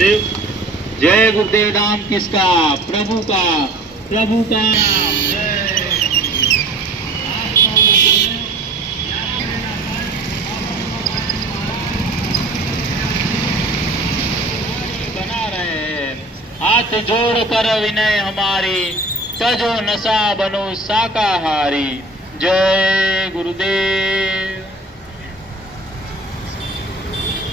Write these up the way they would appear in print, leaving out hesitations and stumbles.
गुरुदेव। जय गुरुदेव नाम किसका? प्रभु का, प्रभु का नाम। बना रहे हैं हाथ जोड़ कर विनय हमारी, तजो नशा बनो शाकाहारी। जय गुरुदेव।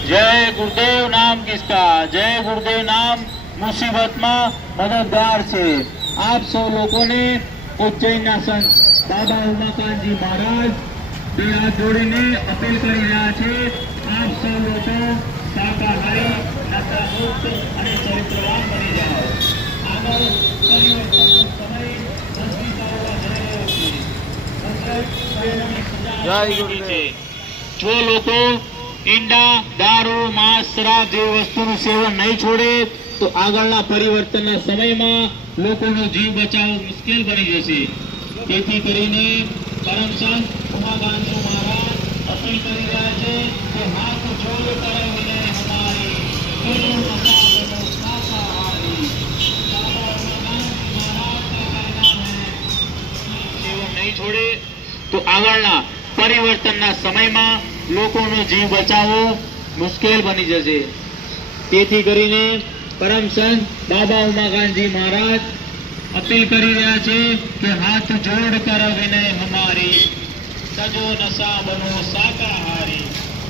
जय गुरुदेव नाम किसका? जय गुरुदेव नाम मुसीबत में मददगार છે। આપ સૌ લોકોને ઉજ્જૈનના સંત બાબા ઉમાકાંતજી મહારાજ બે હાથ જોડીને અપીલ કરી રહ્યા છે, આપ સૌ લોકો શાકાહારી, નશામુક્ત અને ચરિત્રવાન બની જાઓ। આગળ પરિવર્તનનો સમય નજીક આવવા જઈ રહ્યો છે। જો લોકો ઈંડા, દારૂ, માંસ, શરાબ જેવી વસ્તુનું સેવન નહીં છોડે તો આગળના પરિવર્તનના સમયમાં લોકોનો જીવ બચાવવો મુશ્કેલ બની જશે। તેથી કરીને પરમ સંત ઉમાકાંતજી મહારાજ અપીલ કરી રહ્યા છે કે હાથ જોડ કરે વિનય હમારી, તજો નશા બનો શાકાહારી। બાબા ઉમાકાંતજી મહારાજ का कहना है સેવન નહીં છોડે તો આગળના પરિવર્તનના સમયમાં લોકોનો જીવ બચાવવો મુશ્કેલ બની જશે। તેથી કરીને પરમ સંત બાબા ઉમાકાંતજી મહારાજ અપીલ કરી રહ્યા છે કે હાથ જોડ કર વિનય હમારી, તજો નશા બનો शाकाहारी।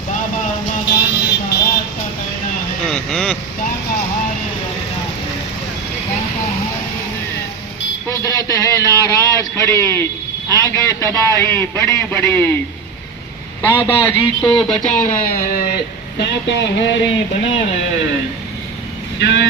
बाबा उमाकांतजी महाराज का कहना है शाकाहारी रहना है, शाकाहारी है। कुदरत है नाराज खड़ी, आगे तबाही बड़ी बड़ी। बाबा जी तो बचा रहे हैं, शाकाहारी बना रहे हैं। जय